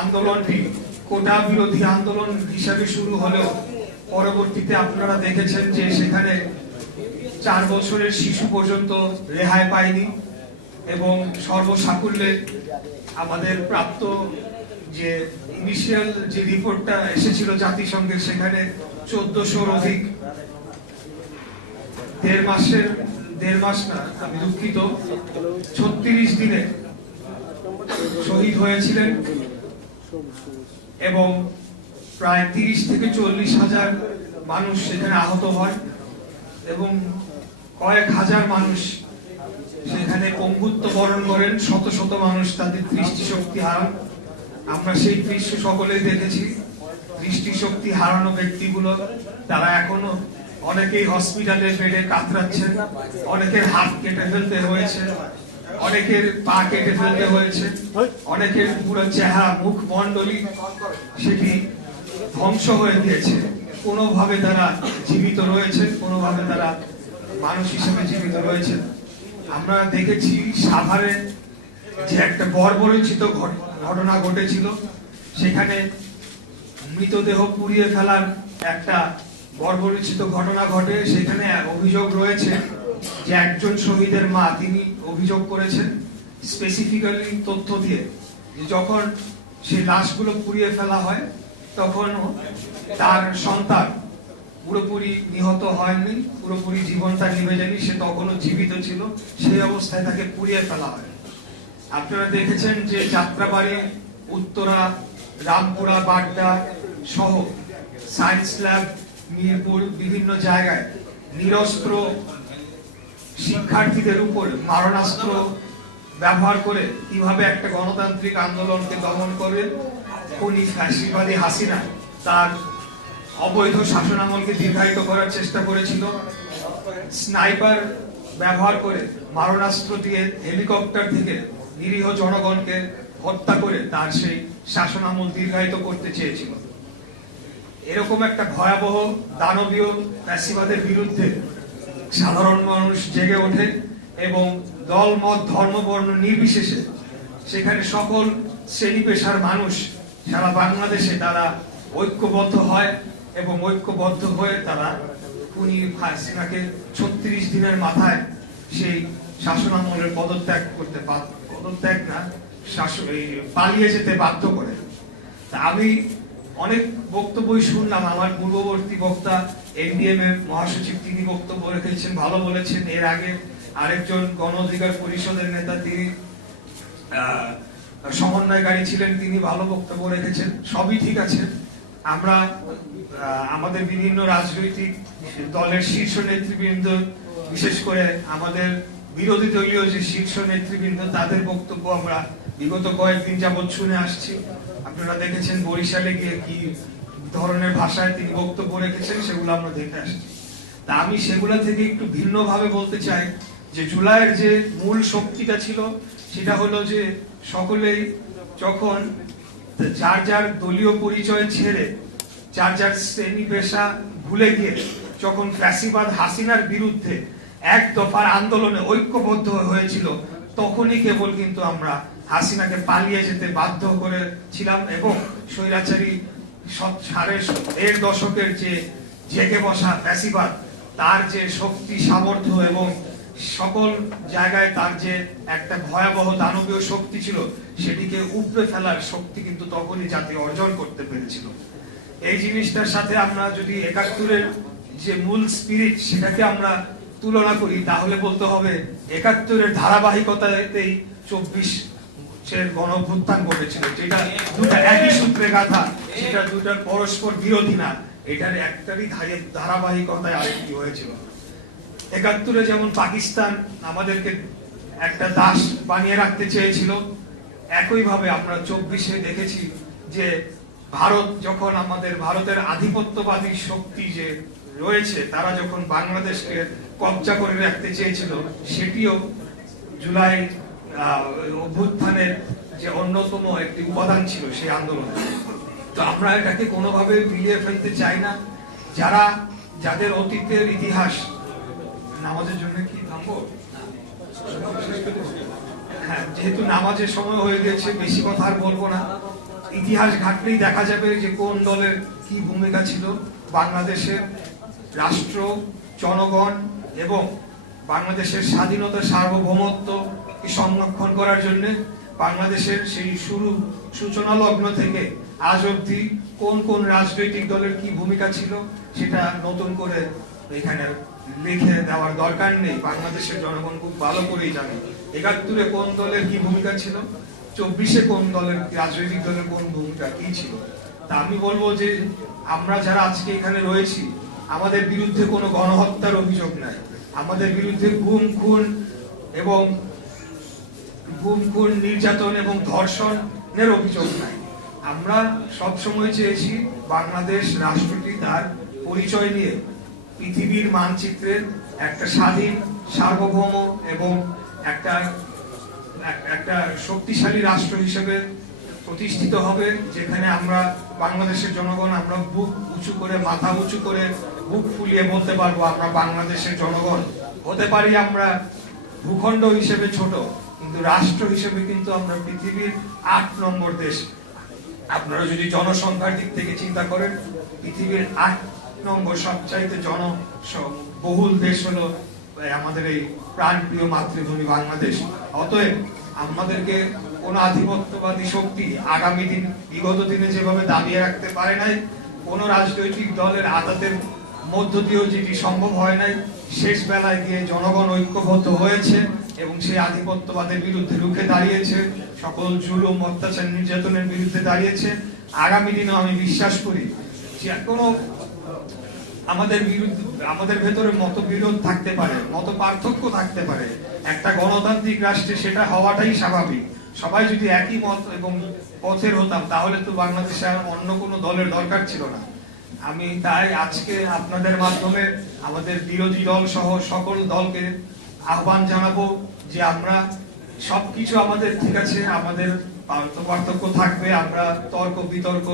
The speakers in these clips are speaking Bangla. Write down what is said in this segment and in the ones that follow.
আন্দোলনটি কোটা বিরোধী আন্দোলন হিসাবে শুরু হলেও পরবর্তীতে আপনারা দেখেছেন যে সেখানে 4 বছরের শিশু পর্যন্ত রেহাই পায়নি এবং সর্বসাকুল্যে আমাদের প্রাপ্ত যে ইনিশিয়াল যে রিপোর্টটা এসেছিল জাতিসংঘের, সেখানে 1400-র অধিক 1.5 মাস না, আমি দুঃখিত, 36 দিনে শহীদ হয়েছিলেন এবং প্রায় 30 থেকে 40 হাজার মানুষ সেখানে আহত হয় এবং কয়েক হাজার মানুষ সেখানে পঙ্গুত্ব বরণ করেন, শত শত মানুষ তাদের দৃষ্টিশক্তি হারান। আমরা সেই দৃশ্য সকলেই দেখেছি। দৃষ্টিশক্তি হারানো ব্যক্তিগুলো তারা এখনো অনেকেই হসপিটালের বেডে কাতরাচ্ছেন, অনেকের হাত কেটে ফেলতে হয়েছে, অনেকের পা কেটে ফেলতে হয়েছে, অনেকের পুরো চেহারা মুখ মণ্ডলী সেটি ধ্বংস হয়ে গিয়েছে। কোনোভাবে তারা জীবিত রয়েছে, কোনোভাবে তারা মানুষ হিসেবে জীবিত রয়েছে। আমরা দেখেছি সাভারে যে একটা বর্বরোচিত ঘটনা ঘটেছিল, সেখানে মৃতদেহ পুড়িয়ে ফেলার একটা বর্বরোচিত ঘটনা ঘটে। সেখানে অভিযোগ রয়েছে যে একজন শহীদের মা তিনি অভিযোগ করেছেন স্পেসিফিক্যালি তথ্য দিয়ে যে যখন সেই লাশগুলো পুড়িয়ে ফেলা হয় তখন তার সন্তান পুরোপুরি নিহত হয়নি, পুরোপুরি জীবনটা নিভে যায়নি, সে তখনও জীবিত ছিল, সেই অবস্থায় তাকে পুড়িয়ে ফেলা হয়। আপনারা দেখেছেন যে যাত্রাবাড়ি, উত্তরা, রামপুরা, বাড্ডা সহ সায়েন্স ল্যাব, মিরপুর বিভিন্ন জায়গায় নিরস্ত্র শিক্ষার্থীদের উপর মারণাস্ত্র ব্যবহার করে কিভাবে একটা গণতান্ত্রিক আন্দোলনকে দমন করে খুনি ফ্যাসিবাদী হাসিনা তার অবৈধ শাসনামলকে দীর্ঘায়িত করার চেষ্টা করেছিল। স্নাইপার ব্যবহার করে মারণাস্ত্র দিয়ে হেলিকপ্টার থেকে নিরীহ জনগণকে হত্যা করে তার সেই শাসনামল দীর্ঘায়িত করতে চেয়েছিল। এরকম একটা ভয়াবহ দানবীয় ফ্যাসিবাদের বিরুদ্ধে সাধারণ মানুষ জেগে ওঠে এবং দল, মত, ধর্ম, বর্ণ নির্বিশেষে সেখানে সকল শ্রেণী পেশার মানুষ সারা বাংলাদেশে তারা ঐক্যবদ্ধ হয় এবং ঐক্যবদ্ধ হয়ে তারা খুনি হাসিনাকে 36 দিনের মাথায় সেই শাসনামলের পালিয়ে যেতে বাধ্য করে। আমি অনেক বক্তব্যই শুনলাম, আমার পূর্ববর্তী বক্তা এনডিএম এর মহাসচিব তিনি বক্তব্য রেখেছেন, ভালো বলেছেন। এর আগে আরেকজন গণ অধিকার পরিষদের নেতা তিনি সমন্বয়কারী ছিলেন, তিনি ভালো বক্তব্য রেখেছেন, সবই ঠিক আছে। আমরা আমাদের বিভিন্ন রাজনৈতিক দলের শীর্ষ নেতৃবৃন্দ, বিশেষ করে আমাদের বিরোধী দলীয় যে শীর্ষ নেতৃবৃন্দ, তাদের বক্তব্য আমরা বিগত কয়েকদিন যাবৎ শুনে আসছি। আপনারা দেখেছেন বরিশালে গিয়ে কি ধরনের ভাষায় তিনি বক্তব্য রেখেছেন, সেগুলো আমরা দেখে আসছি। তা আমি সেগুলা থেকে একটু ভিন্নভাবে বলতে চাই যে জুলাইয়ের যে মূল শক্তিটা ছিল সেটা হলো যে সকলেই যখন যার যার দলীয় পরিচয় ছেড়ে, যার যার শ্রেণী পেশা ভুলে গিয়ে যখন ফ্যাসিবাদ হাসিনার বিরুদ্ধে এক দফার আন্দোলনে ঐক্যবদ্ধ হয়েছিল, তখনই কেবল কিন্তু আমরা হাসিনাকে পালিয়ে যেতে বাধ্য করেছিলাম এবং স্বৈরাচারী 1.5 দশকের যে জেগে বসা ফ্যাসিবাদ, তার যে শক্তি, সামর্থ্য এবং সকল জায়গায় তার যে একটা ভয়াবহ দানবীয় শক্তি ছিল, সেটিকে উপড়ে ফেলার শক্তি কিন্তু তখনই জাতি অর্জন করতে পেরেছিল। এই জিনিসটার সাথে আমরা যদি 71-এর যে মূল স্পিরিট সেটাকে আমরা তুলনা করি, তাহলে বলতে হবে 71-এর ধারাবাহিকতাতেই 24-এর গণঅভ্যুত্থান ঘটেছিল, যেটা দুটা একই সূত্রে গাঁথা, সেটা দুটার পরস্পর বিরোধী না, এটার একটারই ধারাবাহিকতায় আরেকটি হয়েছিল। 71-এ যেমন পাকিস্তান আমাদেরকে একটা দাস বানিয়ে রাখতে চেয়েছিল, একইভাবে আমরা 24-এ দেখেছি যে ভারত যখন ভারতের আধিপত্যবাদী শক্তি যে রয়েছে তারা যখন বাংলাদেশকে কবজা করে রাখতে চেয়েছিল, সেটিও জুলাই অভ্যুত্থানের যে অন্যতম একটি উপাদান ছিল সেই আন্দোলন। তো আমরা এটাকে কোনোভাবে মিলিয়ে ফেলতে চাই না। যাদের অতীতের ইতিহাস, নামাজের জন্য কি থামবো? হ্যাঁ, যেহেতু নামাজের সময় হয়ে গেছে, বেশি কথা আর বলবো না। ইতিহাস ঘাটলেই দেখা যাবে যে কোন দলের কি ভূমিকা ছিল বাংলাদেশের রাষ্ট্র, জনগণ এবং বাংলাদেশের স্বাধীনতা, সার্বভৌমত্ব সংরক্ষণ করার জন্য বাংলাদেশের সেই সূচনা লগ্ন থেকে আজ অবধি কোন কোন রাজনৈতিক দলের কি ভূমিকা ছিল সেটা নতুন করে এখানে লিখে দেওয়ার দরকার নেই। বাংলাদেশের জনগণ খুব ভালো করেই জানে ৭১-এ কোন দলের কি ভূমিকা ছিল, ২৪-এ কোন দলের রাজনৈতিক দলের কোন ভূমিকা কি ছিল। তা আমি বলবো যে আমরা যারা আজকে এখানে রয়েছি, আমাদের বিরুদ্ধে কোনো গণহত্যার অভিযোগ নাই, আমাদের বিরুদ্ধে গুম খুন, নির্যাতন এবং ধর্ষণের অভিযোগ নাই। আমরা সবসময় চেয়েছি বাংলাদেশ রাষ্ট্রটি তার পরিচয় নিয়ে পৃথিবীর মানচিত্রের একটা স্বাধীন, সার্বভৌম এবং একটা শক্তিশালী রাষ্ট্র হিসেবে প্রতিষ্ঠিত হবে, যেখানে আমরা বাংলাদেশের জনগণ আমরা বুক উঁচু করে, মাথা উঁচু করে, বুক ফুলিয়ে বলতে পারবো আমরা বাংলাদেশের জনগণ। হতে পারি আমরা ভূখণ্ড হিসেবে ছোট, কিন্তু রাষ্ট্র হিসেবে কিন্তু আমরা পৃথিবীর ৮ নম্বর দেশ। আপনারা যদি জনসংখ্যার দিক থেকে চিন্তা করেন, পৃথিবীর ৮ নম্বর সবচাইতে জনবহুল দেশ হলো আমাদের এই প্রাণপ্রিয় মাতৃভূমি বাংলাদেশ। অতএব আমাদেরকে কোন আধিপত্যবাদী শক্তি আগামী দিন, বিগত দিনে যেভাবে দাবিয়ে রাখতে পারে নাই, কোন রাজনৈতিক দলের আদাতের মধ্য দিয়েও যেটি সম্ভব হয় নাই, শেষ বেলায় গিয়ে জনগণ ঐক্যবদ্ধ হয়েছে এবং সেই আধিপত্যবাদের বিরুদ্ধে রুখে দাঁড়িয়েছে, সকল জুলুম, অত্যাচার, নির্যাতনের বিরুদ্ধে দাঁড়িয়েছে। আগামী দিনেও আমি বিশ্বাস করি যে কোনো আমাদের ভেতরে মতবিরোধ থাকতে পারে, মত পার্থক্য থাকতে পারে, একটা গণতান্ত্রিক রাষ্ট্রে সেটা হওয়াটাই স্বাভাবিক। সবাই যদি একই মত এবং পথের হতাম, তাহলে তো বাংলাদেশে আর অন্য কোনো দলের দরকার ছিল না। আমি তাই আজকে আপনাদের মাধ্যমে আমাদের বিরোধী দল সহ সকল দলকে আহ্বান জানাবো যে আমরা সবকিছু আমাদের ঠিক আছে, আমাদের পার্থক্য থাকবে, আমরা তর্ক বিতর্ক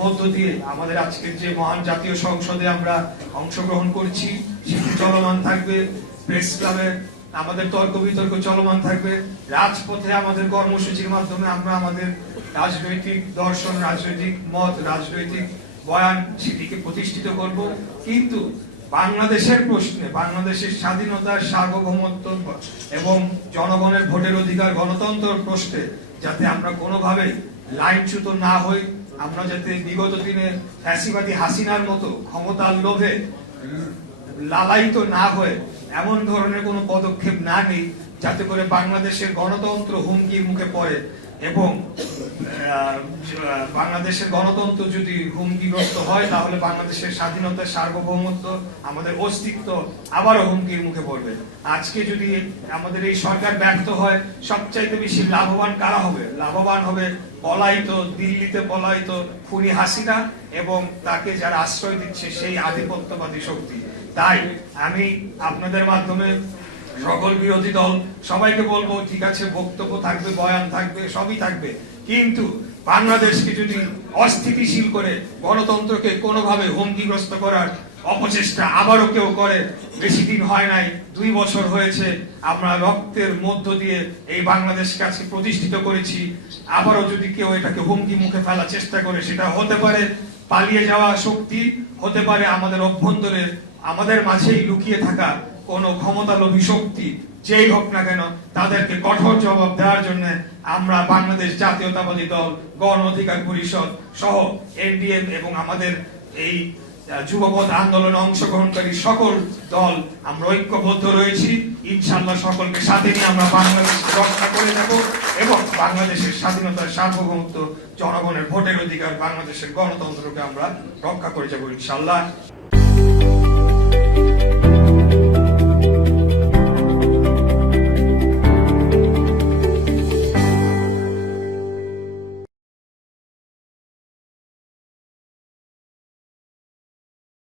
মধ্য দিয়ে আমাদের আজকের যে মহান জাতীয় সংসদে আমরা অংশগ্রহণ করছি সেটি চলমান থাকবে, প্রেস ক্লাবে আমাদের তর্ক বিতর্ক চলমান থাকবে, রাজপথে আমাদের কর্মসূচির মাধ্যমে আমরা আমাদের রাজনৈতিক দর্শন, রাজনৈতিক মত, রাজনৈতিক বয়ান সেটিকে প্রতিষ্ঠিত করব। কিন্তু বাংলাদেশের প্রশ্নে, বাংলাদেশের স্বাধীনতার সার্বভৌমত্ব এবং জনগণের ভোটের অধিকার, গণতন্ত্রের প্রশ্নে যাতে আমরা কোনোভাবে লাইনচ্যুত না হই, আমরা যাতে বিগত দিনে ফ্যাসিবাদী হাসিনার মতো ক্ষমতার লোভে লালায়িত না হয়ে এমন ধরনের কোনো পদক্ষেপ না নেই যাতে করে বাংলাদেশের গণতন্ত্র হুমকির মুখে পড়ে এবং বাংলাদেশের গণতন্ত্র যদি হুমকিগ্রস্ত হয় তাহলে বাংলাদেশের স্বাধীনতা, সার্বভৌমত্ব, আমাদের অস্তিত্ব আবারও হুমকির মুখে পড়বে। আজকে যদি আমাদের এই সরকার ব্যর্থ হয়, সবচাইতে বেশি লাভবান কারা হবে? লাভবান হবে পলায়িত, দিল্লিতে পলায়িত খুনি হাসিনা এবং তাকে যারা আশ্রয় দিচ্ছে সেই আধিপত্যবাদী শক্তি। তাই আমি আপনাদের মাধ্যমে সকল বিরোধী দল সবাইকে বলবো, ঠিক আছে, বক্তব্য থাকবে, বয়ান থাকবে, সবই থাকবে, কিন্তু বাংলাদেশকে যদি অস্থিতিশীল করে গণতন্ত্রকে কোনোভাবে হুমকিগ্রস্ত করার অপচেষ্টা আবারও কেউ করে, বেশি দিন হয় নাই, 2 বছর হয়েছে আমরা রক্তের মধ্য দিয়ে এই বাংলাদেশকে আজকে প্রতিষ্ঠিত করেছি, আবারও যদি কেউ এটাকে হুমকি মুখে ফেলার চেষ্টা করে, সেটা হতে পারে পালিয়ে যাওয়া শক্তি, হতে পারে আমাদের অভ্যন্তরে আমাদের মাঝেই লুকিয়ে থাকা কোন ক্ষমতালোভী শক্তি, যেই হোক না কেন তাদেরকে কঠোর জবাব দেওয়ার জন্য আমরা বাংলাদেশ জাতীয়তাবাদী দল, গণ অধিকার পরিষদ সহ এনডিএম এবং আমাদের এই যুবপথ আন্দোলনে অংশগ্রহণকারী সকল দল আমরা ঐক্যবদ্ধ রয়েছি। ইনশাআল্লাহ সকলকে সাথে নিয়ে আমরা বাংলাদেশকে রক্ষা করে যাব এবং বাংলাদেশের স্বাধীনতার সার্বভৌমত্ব, জনগণের ভোটের অধিকার, বাংলাদেশের গণতন্ত্রকে আমরা রক্ষা করে যাব ইনশাআল্লাহ।